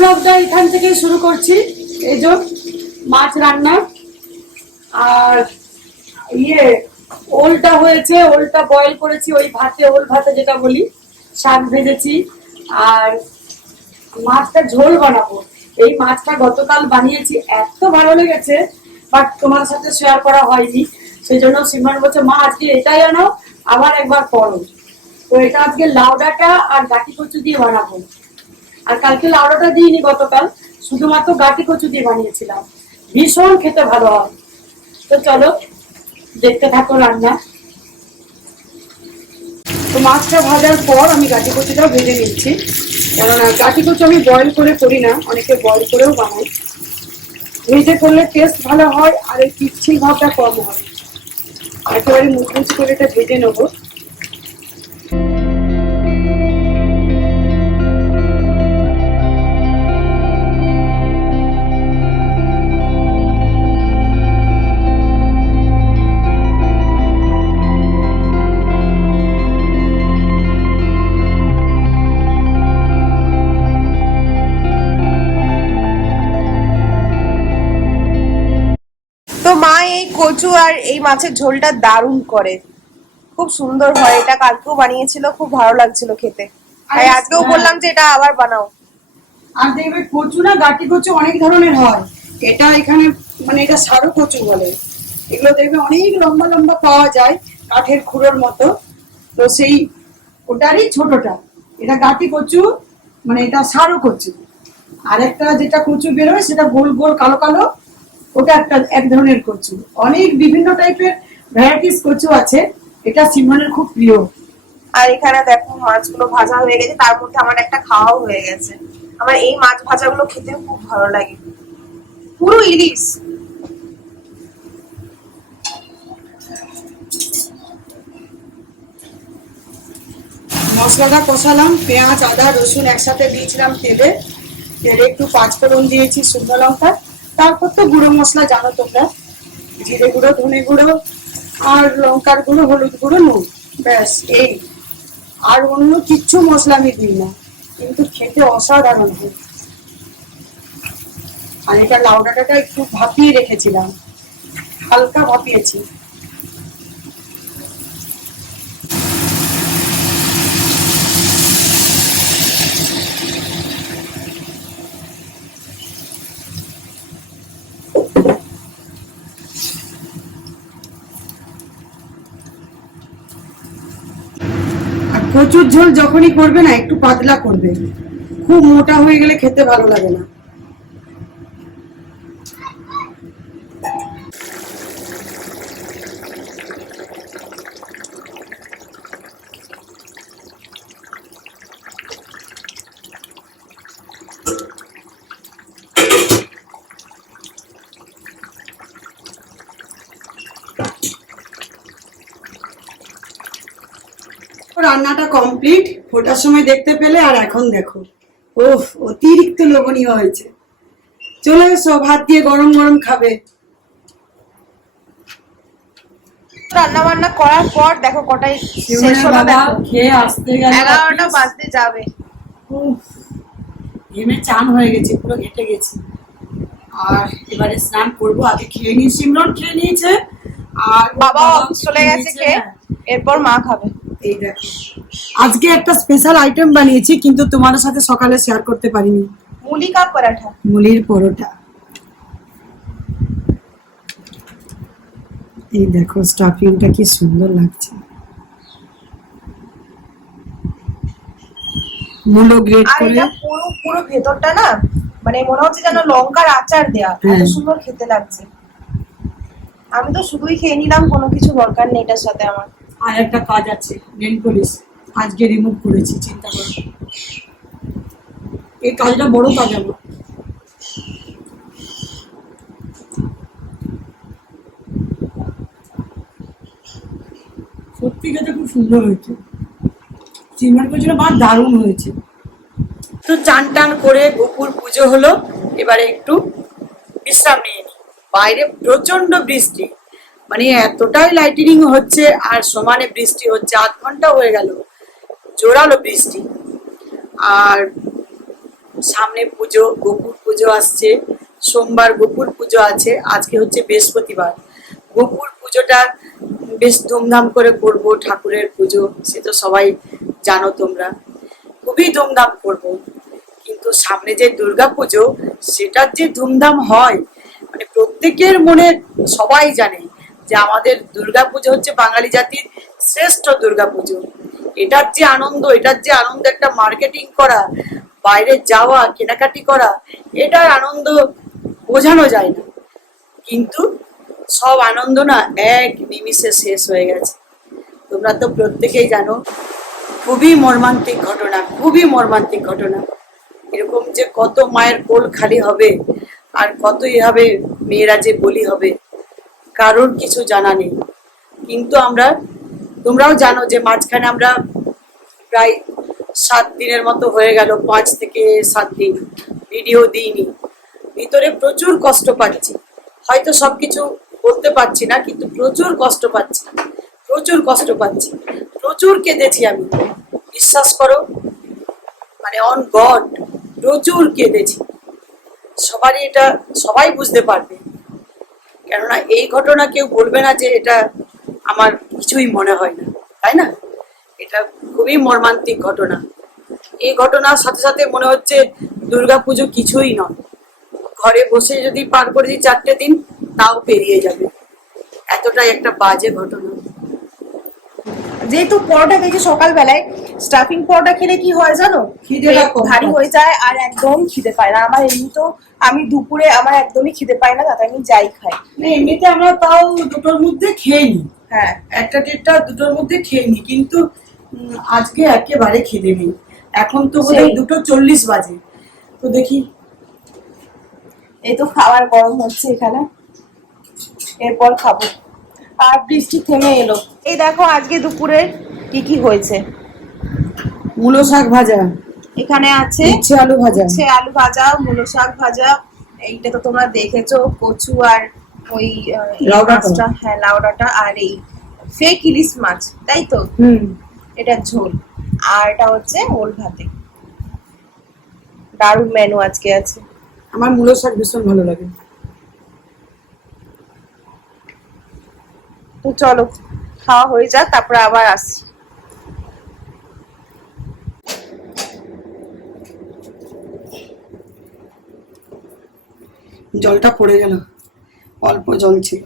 ব্লগটা এখান থেকে শুরু করছি। এই যে মাছ রান্না আর ইয়ে ওলটা হয়েছে, ওলটা বয়েল করেছি ওই ভাতে, ওল ভাতে যেটা বলি, শাক ভেজেছি আর মাছটা ঝোল বানাবো। এই মাছটা গতকাল বানিয়েছি, এত ভালো লেগেছে, বাট তোমার সাথে শেয়ার করা হয়নি। সেই জন্য সিমরান বলছে মা আজকে এটাই আনো, আবার একবার করো। তো এটা আজকে লাউডাটা আর গাটি কচু দিয়ে বানাবো। আর কালকে লাউডাটা দিইনি, গতকাল শুধুমাত্র গাটি কচু দিয়ে বানিয়েছিলাম, ভীষণ খেতে ভালো হয়। তো চলো দেখতে থাকো রান্না। তো মাছটা ভাজার পর আমি গাটি কচুটাও ভেজে নিচ্ছি, কেননা গাটি কচু আমি বয়েল করে করি না, অনেকে বয়েল করেও বানাই। ভেজে করলে টেস্ট ভালো হয় আর এই পিচ্ছিল ভাবটা কম হয়। একেবারে মুচমুচি করে এটা ভেজে নেবো। তো মা এই কচু আর এই মাছের ঝোলটা দারুণ করে, খুব সুন্দর হয়। এটা কালকেও বানিয়েছিল, খুব ভালো লাগছিল খেতে, তাই আজকেও বললাম যে এটা আবার বানাও। আর দেখবে কচু না, গাটি কচু অনেক ধরনের হয়। এটা এখানে মানে এটা সারু কচু বলে। এগুলো দেখবে অনেক লম্বা লম্বা পাওয়া যায়, কাঠের খুঁড়োর মতো। তো সেই ওটারই ছোটটা, এটা গাটি কচু, মানে এটা সারু কচু। আর একটা যেটা কচু বেরোয় সেটা গোল গোল কালো কালো, ওটা একটা এক ধরনের কচু। অনেক বিভিন্ন টাইপের ভ্যারাইটিস কচু আছে, এটা সিমনের খুব প্রিয়। আর এখানে দেখো মাছগুলো ভাজা হয়ে গেছে, তার মধ্যে আমার একটা খাওয়াও হয়ে গেছে। আমার এই মাছ ভাজাগুলো খেতেও খুব ভালো লাগে, পুরো ইলিশ। মশলাটা কষালাম, পেঁয়াজ আদা রসুন একসাথে দিয়েছিলাম তেলে। তেলে একটু পাঁচফোড়ন দিয়েছি, শুকনো লঙ্কা, তারপর তো গুঁড়ো মশলা জানো তোমরা, জিরে গুঁড়ো, ধনে গুঁড়ো আর লঙ্কার গুঁড়ো, হলুদ গুঁড়ো, নুন, ব্যাস এই। আর অন্য কিচ্ছু মশলা আমি দিই না, কিন্তু খেতে অসাধারণ হয়। আর এটা লাউডাটাটা একটু ভাপিয়ে রেখেছিলাম, হালকা ভাপিয়েছি। আর কচুর ঝোল যখনই করবে না একটু পাতলা করবে, খুব মোটা হয়ে গেলে খেতে ভালো লাগে না। রান্নাটা কমপ্লিট, ফোটার সময় দেখতে পেলে, আর এখন দেখো ওফ অতিরিক্ত লোভনীয় হয়েছে। চলে এসো, ভাত দিয়ে গরম গরম খাবে। রান্না বান্না করার পর দেখো কটাই শেষ হলো, দেখো খেয়ে আসতে গেলে 11টা বাজতে যাবে। ঘেমে চান হয়ে গেছে, পুরো ঘেটে গেছি। আর এবারে স্নান করবো, আগে খেয়ে নিই। সিমরন খেয়ে নিয়েছে আর বাবা অফিস চলে গেছে খেয়ে, এরপর মা খাবে। এই দেখো আজকে একটা স্পেশাল আইটেম বানিয়েছি, কিন্তু তোমাদের সাথে সকালে শেয়ার করতে পারিনি। মুলি কা পরাঠা, মুলির পরোটা। এই দেখো স্টাফিংটা কি সুন্দর লাগছে, মুলো গ্রেট আর করে। এটা পুরো পুরো ভেতরটা না মানে মনে হচ্ছে যেন লঙ্কার আচার দেয়া, এত সুন্দর খেতে লাগছে। আমি তো শুধুই খেয়ে নিলাম, কোনো কিছু দরকার নেই এটার সাথে আমার। আর একটা কাজ আছে, নেল পলিশ আজকে রিমুভ করেছি, চিন্তা করো। এই কাজটা বড় কাজ আমার। সত্যি খেতে খুব সুন্দর হয়েছে, চিংড়ি কচুটা বা দারুণ হয়েছে। তো চান টান করে গোপুর পুজো হলো, এবারে একটু বিশ্রাম নিয়ে নি। বাইরে প্রচন্ড বৃষ্টি, মানে এতটাই লাইটিনিং হচ্ছে আর সমানে বৃষ্টি হচ্ছে, আধ ঘন্টা হয়ে গেল জোরালো বৃষ্টি। আর সামনে পুজো, গোপুর পুজো আসছে, সোমবার গোপুর পুজো আছে, আজকে হচ্ছে বৃহস্পতিবার। গোপুর পুজোটা বেশ ধুমধাম করে করব, ঠাকুরের পুজো সে তো সবাই জানো তোমরা, খুবই ধুমধাম করব। কিন্তু সামনে যে দুর্গা পুজো, সেটার যে ধুমধাম হয় মানে প্রত্যেকের মনে সবাই জানে যে আমাদের দুর্গা পুজো হচ্ছে বাঙালি জাতির শ্রেষ্ঠ দুর্গা পুজো। এটার যে আনন্দ, একটা মার্কেটিং করা, বাইরে যাওয়া, কেনাকাটি করা, এটার আনন্দ বোঝানো যায় না। কিন্তু সব আনন্দ না এক নিমিষে শেষ হয়ে গেছে। তোমরা তো প্রত্যেকেই জানো, খুবই মর্মান্তিক ঘটনা, খুবই মর্মান্তিক ঘটনা। এরকম যে কত মায়ের কোল খালি হবে আর কত এভাবে মেয়েরা যে বলি হবে, কারোর কিছু জানা নেই। কিন্তু তোমরাও জানো যে মাঝখানে আমরা প্রায় 7 দিনের মতো হয়ে গেল, 5 থেকে 7 দিন ভিডিও দিইনি। ভিতরে প্রচুর কষ্ট পাচ্ছি, হয়তো সবকিছু বলতে পারছি না, কিন্তু প্রচুর কষ্ট পাচ্ছি, প্রচুর কেঁদেছি আমি, বিশ্বাস করো, মানে অন গড প্রচুর কেঁদেছি। সবাই বুঝতে পারবে, কেননা এই ঘটনা কেউ বলবে না যে এটা আমার কিছুই মনে হয় না, তাই না? এটা খুবই মর্মান্তিক ঘটনা। এই ঘটনার সাথে সাথে মনে হচ্ছে দুর্গাপুজো কিছুই নয়, ঘরে বসে যদি পার করে দিই 4টে দিন তাও পেরিয়ে যাবে, এতটাই একটা বাজে ঘটনা। যেহেতু পরোটা খেয়েছি সকালবেলায়, স্টাফিং পরোটা খেলে কি হয় জানো, খিদেটা কম ভারী পায়। হয়ে যায় আর একদম খিদে পায় না। আমার এমনি তো আমি দুপুরে আমার একদমই খিদে পায় না, তাতে আমি যাই খাই। না, এমনিতে আমরা তাও 2টোর মধ্যে খেয়ে নিই, হ্যাঁ 1টা 1.5টা 2টোর মধ্যে খেয়ে নিই, কিন্তু আজকে একেবারে খিদে নেই। এখন তো বোধহয় 2:40 বাজে, তো দেখি। এই তো খাবার গরম হচ্ছে এখানে, এরপর খাবো। আর বৃষ্টি থেমে এলো। এই দেখো আজকে দুপুরে কি কি হয়েছে। মূলো শাক ভাজা, এখানে আছে উচ্ছে আলু ভাজা, আলু ভাজা, মূলো শাক ভাজা, এইটা তো তোমরা দেখেছো, কচু আর ওই মাছটা, হ্যাঁ লাউডাটা, আর এই ফেক ইলিশ মাছ, তাই তো, এটা ঝোল, আর এটা হচ্ছে ওল ভাতে। দারুণ মেনু আজকে আছে। আমার মূলো শাক ভীষণ ভালো লাগে। তো চলো খাওয়া হয়ে যাক, তারপরে আবার আসছি। জলটা পড়ে গেল, অল্প জল ছিল।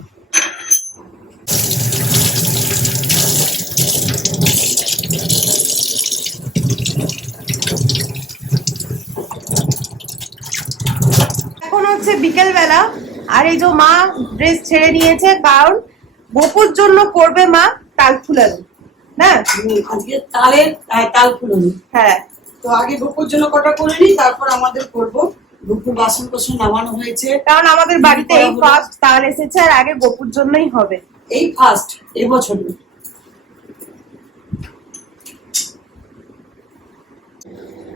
এখন হচ্ছে বিকেল বেলা, আর এই যে মা ড্রেস ছেড়ে নিয়েছে, কারণ গোপুর জন্য করবে মা তাল ফুলানো না, আজকে তাল ফুলনি। হ্যাঁ তো আগে গোপুর জন্য কটা করে নিই, তারপর আমাদের করব। গোপুর বাসন কোসন নামানো হয়েছে, কারণ আমাদের বাড়িতে এই ফার্স্ট তাল এসেছে, আর আগে গোপুর জন্যই হবে, এই ফার্স্ট এবছর।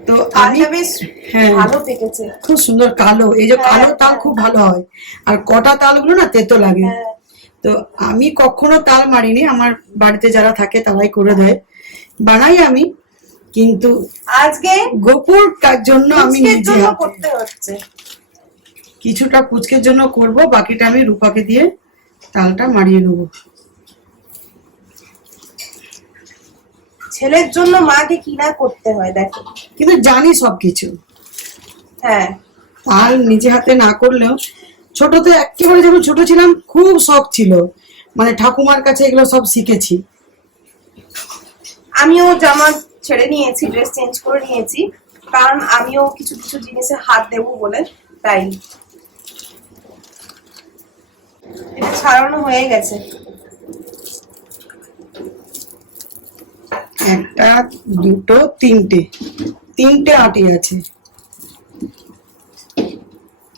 তো আমি বেশ হ্যাঁ ভালো পেকেছে, খুব সুন্দর কালো, এই যে কালো তাল খুব ভালো হয়, আর কটা তালগুলো না তেতো লাগে। তো আমি কখনো তাল মারিনি, আমার বাড়িতে যারা থাকে তারাই করে দেয়, বানাই আমি, কিন্তু আজকে গোপুর জন্য আমি নিজে করতে হচ্ছে। কিছুটা পুচকের জন্য করব, বাকিটা আমি রূপাকে দিয়ে তালটা মারিয়ে নেবো। ছেলের জন্য মাকে কি না করতে হয় দেখো, কিন্তু জানি সবকিছু। হ্যাঁ তাল নিজে হাতে না করলেও, ছোটতে একেবারে যখন ছোট ছিলাম খুব শখ ছিল, মানে ঠাকুমার কাছে এগুলো সব শিখেছি। আমিও জামা ছেড়ে নিয়েছি, ড্রেস চেঞ্জ করে নিয়েছি, কারণ আমিও কিছু কিছু জিনিসে হাত দেবো বলে, তাই এটা ছাড়ানো হয়ে গেছে। 1টা 2টো 3টে আটি আছে।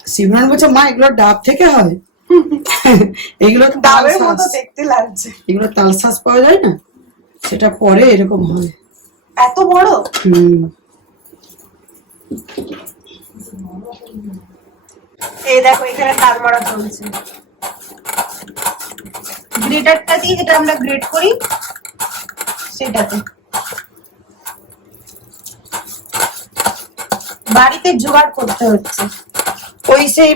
শিবরান বলছে মা এগুলো ডাব থেকে হয়। এগুলো ডাবের মতো দেখতে লাগছে, এগুলো তালশাঁস পাওয়া যায় না, সেটা পরে এরকম হয়। এত বড়। এই দেখো এখানে তার মারা চলছে, গ্রেটারটা দিয়ে যেটা আমরা গ্রেট করি সেটাতে। বাড়িতে জোগাড় করতে হচ্ছে। ওই সেই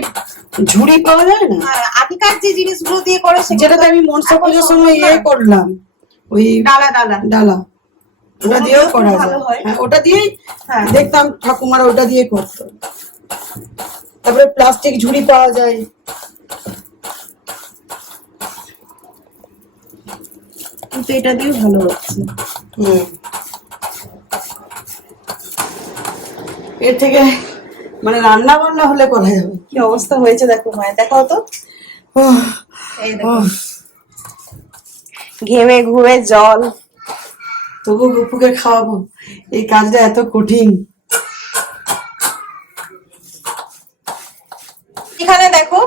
ঝুড়ি পাওয়া যায় না, হ্যাঁ, আগেকার যে জিনিসগুলো দিয়ে করে যেটাতে আমি মনসা পুজোর সময় করলাম, ওই ডালা ডালা ডালা, ওটা দিয়েও করা যায়। হ্যাঁ, ওটা দিয়েই দেখতাম ঠাকুমারা ওটা দিয়ে করতো। তারপরে প্লাস্টিক ঝুড়ি পাওয়া যায়। কিন্তু এটা দিয়ে ভালো হচ্ছে। এর থেকে মানে রান্না বান্না হলে করা যাবে। কি অবস্থা হয়েছে দেখো মায়ের, দেখাও তো। এই দেখো, ঘেমে ঘুমে জল। তবু গপুকে খাওয়াবো, এই কাজটা এত কঠিন। এখানে দেখো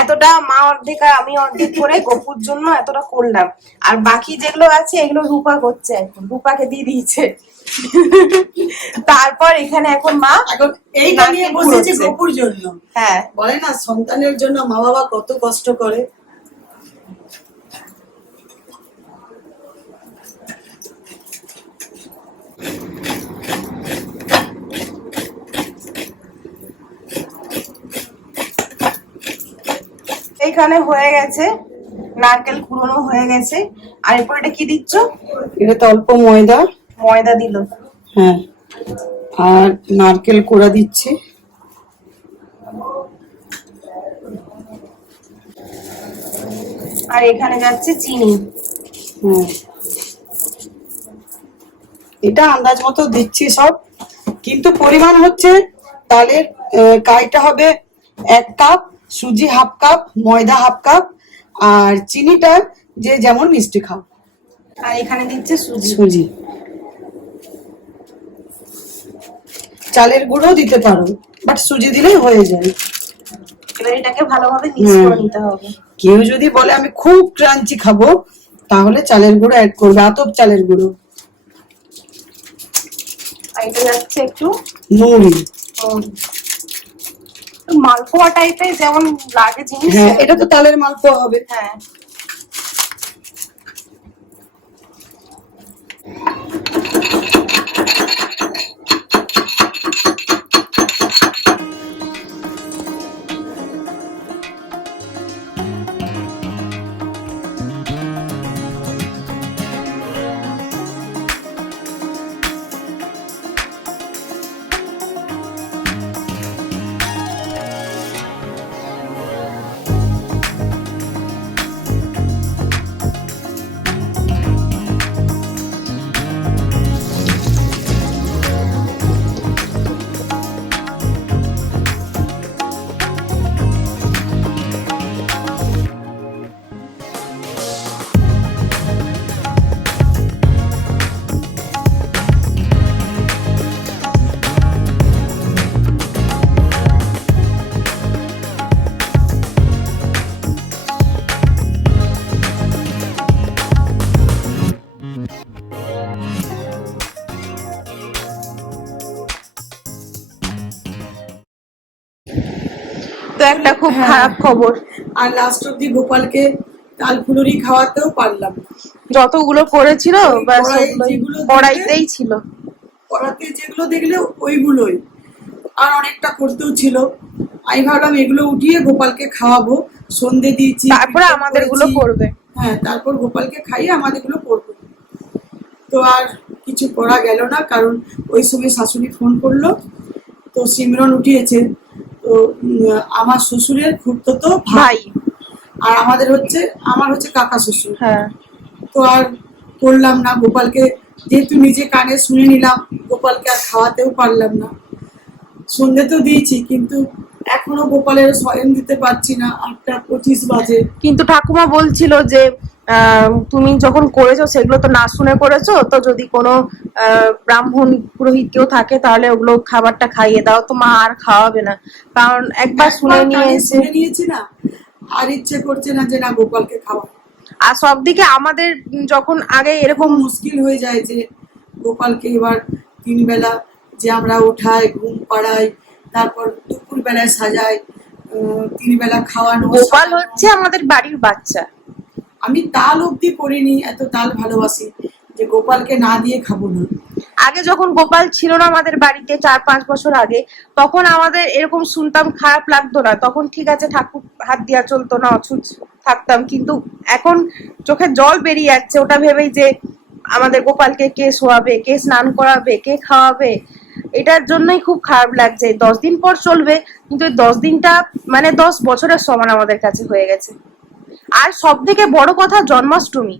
এতটা মা অর্ধেক আর আমি অর্ধেক করে গপুর জন্য এতটা করলাম, আর বাকি যেগুলো আছে এগুলো রূপা করছে, এখন রূপাকে দিয়ে দিয়েছে। তারপর এখানে এখন মা এখন এইটা নিয়ে বসেছে গপুর জন্য। হ্যাঁ, বলে না সন্তানের জন্য মা বাবা কত কষ্ট করে। এইখানে হয়ে গেছে, নারকেল কুড়োনো হয়ে গেছে। আর এরপর এটা কি দিচ্ছ? এটা তো অল্প ময়দা, ময়দা দিল। হ্যাঁ, আর নারকেল কোড়া দিচ্ছি। আর এখানে যাচ্ছে চিনি। হ্যাঁ, এটা আন্দাজ মতো দিচ্ছি সব, কিন্তু পরিমাণ হচ্ছে তালের কাইটা হবে 1 কাপ, সুজি 1/2 কাপ, ময়দা 1/2 কাপ, আর চিনিটা যে যেমন মিষ্টি খাও। আর এখানে দিচ্ছে সুজি। সুজি, চালের গুঁড়ো দিতে পারো, বাট সুজি দিলেই হয়ে যায়। এবার এটাকে ভালোভাবে মিক্স করে নিতে হবে। কেউ যদি বলে আমি খুব ক্রাঞ্চি খাবো, তাহলে চালের গুঁড়ো অ্যাড করবে, আতপ চালের গুঁড়ো। আর এটা যাচ্ছে একটু নুড়ি, মালপোয়া টাইপের যেমন লাগে জিনিস। হ্যাঁ, এটা তো তালের মালপোয়া হবে। হ্যাঁ, তো একটা খুব খারাপ খবর। আর লাস্ট অব্দি গোপালকে তাল ফুলুরি খাওয়াতেও পারলাম না। যতগুলো করেছিল ব্যাস কড়াই ওগুলোই যেগুলো কড়াইতেই ছিল। কড়াতে যেগুলো দেখলে ওইগুলোই, আর অনেকটা করতেও ছিল। আমি ভাবলাম এগুলো উঠিয়ে গোপালকে খাওয়াবো, সন্ধে দিয়েছি, তারপরে আমাদের গুলো করবে। হ্যাঁ, তারপর গোপালকে খাইয়ে আমাদের গুলো করবো। তো আর কিছু করা গেল না, কারণ ওই সময় শাশুড়ি ফোন করলো, তো সিমরন উঠিয়েছে। তো আমার শ্বশুরের খুড়তো ভাই, আর আমার হচ্ছে কাকা শ্বশুর। হ্যাঁ, তো আর করলাম না। গোপালকে যেহেতু নিজে কানে শুনে নিলাম, গোপালকে আর খাওয়াতেও পারলাম না। সন্ধে তো দিয়েছি, কিন্তু এখনো গোপালের স্বয়ং দিতে পারছি না, 8:25 বাজে। কিন্তু ঠাকুমা বলছিল যে তুমি যখন করেছো সেগুলো তো না শুনে করেছো, তো যদি কোনো ব্রাহ্মণ পুরোহিত কেউ থাকে তাহলে ওগুলো খাবারটা খাইয়ে দাও, তো মা আর খাওয়াবে না, কারণ একবার শুনে নিয়েছি না, আর ইচ্ছে করছে না যে না গোপালকে খাওয়া। আর সব দিকে আমাদের যখন আগে এরকম মুশকিল হয়ে যায় যে গোপালকে এবার 3 বেলা যে আমরা ওঠাই, ঘুম পাড়াই, তারপর দুপুর বেলায় সাজাই, 3 বেলা খাওয়ানো। গোপাল হচ্ছে আমাদের বাড়ির বাচ্চা। আমি তাল অব্দি করিনি, এত তাল ভালোবাসি যে গোপালকে না দিয়ে খাবো না। আগে যখন গোপাল ছিল না আমাদের বাড়িতে 4-5 বছর আগে, তখন আমাদের এরকম শুনতাম খারাপ লাগতো না, তখন ঠিক আছে ঠাকুর হাত দিয়া চলতো না, অছুচ থাকতাম। কিন্তু এখন চোখে জল বেরিয়ে যাচ্ছে ওটা ভেবেই যে আমাদের গোপালকে কে শোয়াবে, কে স্নান করাবে, কে খাওয়াবে, এটার জন্যই খুব খারাপ লাগছে। 10 দিন পর চলবে, কিন্তু এই 10 দিনটা মানে 10 বছরের সমান আমাদের কাছে হয়ে গেছে। আর সব থেকে বড় কথা জন্মাষ্টমী,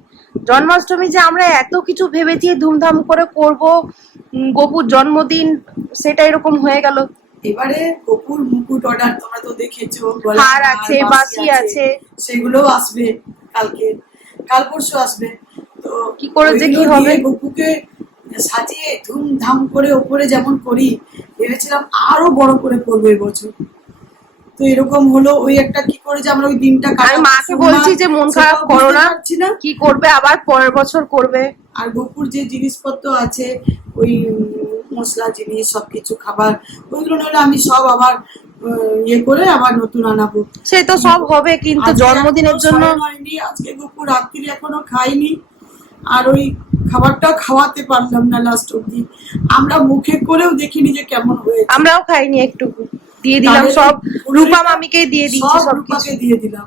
জন্মাষ্টমী যে আমরা এত কিছু ভেবেছি ধুমধাম করে করব, গপুর জন্মদিন, সেটা এরকম হয়ে গেল। এবারে গোপুর মুকুট অর্ডার তোমরা তো দেখেছো, হার আছে, বাঁশি আছে, সেগুলো আসবে কালকে, কাল পরশু আসবে। তো কি করে যে কি হবে। গোপুকে সাজিয়ে ধুমধাম করে ওপরে যেমন করি, ভেবেছিলাম আরো বড় করে করবো এবছর। তো এরকম হলো, ওই একটা কি করে যে আমরা ওই দিনটা আমি মাকে বলছি যে মন খারাপ করো না, কি করবে আবার পরের বছর করবে। আর গোপুর যে জিনিসপত্র আছে, ওই মশলা জিনিস সবকিছু খাবার, ওইগুলো হলে আমি সব আবার ইয়ে করে আবার নতুন আনাবো। সে তো সব হবে, কিন্তু জন্মদিনের জন্য হয়নি। আজকে গোপুর রাত্রি এখনো খাইনি, আর ওই খাবারটা খাওয়াতে পারলাম না লাস্ট অব্দি। আমরা মুখে করেও দেখিনি যে কেমন হয়েছে। আমরাও খাইনি, একটু দিয়ে দিলাম সব, রূপা মামিকে দিয়ে দিচ্ছি সবকিছু দিয়ে দিলাম।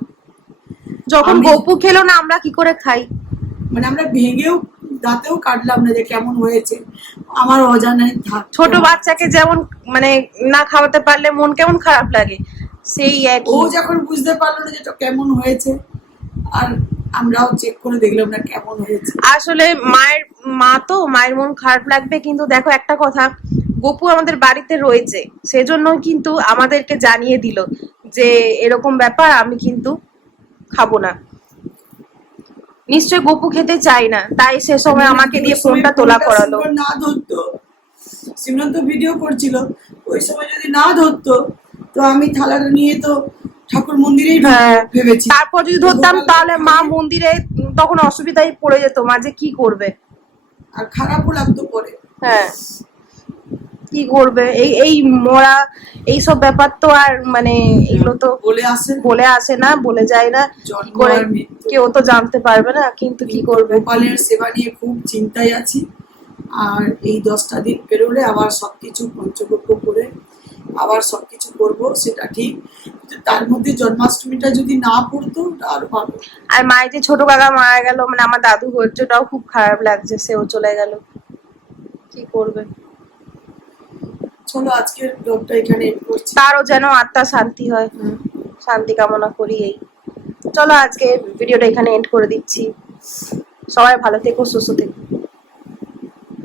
যখন গপু খেলো না আমরা কি করে খাই, মানে আমরা ভেঙেও দাঁতেও কাটলাম না যে কেমন হয়েছে, আমার অজানায় থাক। ছোট বাচ্চাকে যেমন মানে না খাওয়াতে পারলে মন কেমন খারাপ লাগে, সেই একই। ও যখন বুঝতে পারলো না যেটা কেমন হয়েছে, আর আমরাও চেক করে দেখলাম না কেমন হয়েছে। আসলে মায়ের মন খারাপ লাগবে, কিন্তু দেখো একটা কথা, গপু আমাদের বাড়িতে রয়েছে, সেজন্য কিন্তু আমাদেরকে জানিয়ে দিল যে এরকম ব্যাপার, আমি কিন্তু খাবো না। নিশ্চয় গপু খেতে চাই না, তাই সে সময় আমাকে দিয়ে ফোনটা তোলা করালো। না ধরতো, সিমরন তো ভিডিও করছিল, ওই সময় যদি না ধরতো তো আমি থালাটা নিয়ে তো ঠাকুর মন্দিরেই ভেবেছি। তারপর যদি ধরতাম তাহলে মা মন্দিরে তখন অসুবিধায় পড়ে যেত, মা যে কি করবে, আর খারাপও লাগতো পরে। হ্যাঁ কি করবে, এই মরা এইসব ব্যাপার তো আর মানে এগুলো তো বলে আসে না, বলে যায় না, কি করে কেউ তো জানতে পারবে না। কিন্তু কি করবে, গোপালের সেবা নিয়ে খুব চিন্তায় আছি। আর এই 10টা দিন পেরোলে আবার সবকিছু পঞ্চগব্য করে আবার সবকিছু করবো, সেটা ঠিক। তার মধ্যে জন্মাষ্টমীটা যদি না পড়তো আরো ভালো। আর মায়ের যে ছোট কাকা মারা গেল, মানে আমার দাদু হচ্ছে, ওটাও খুব খারাপ লাগছে, সেও চলে গেল, কি করবে। চলো আজকের ব্লগটা এখানে এন্ড করছি। তারও যেন আত্মা শান্তি হয়, শান্তি কামনা করি। এই চলো আজকে ভিডিওটা এখানে এন্ড করে দিচ্ছি। সবাই ভালো থেকো, সুস্থ থেকো।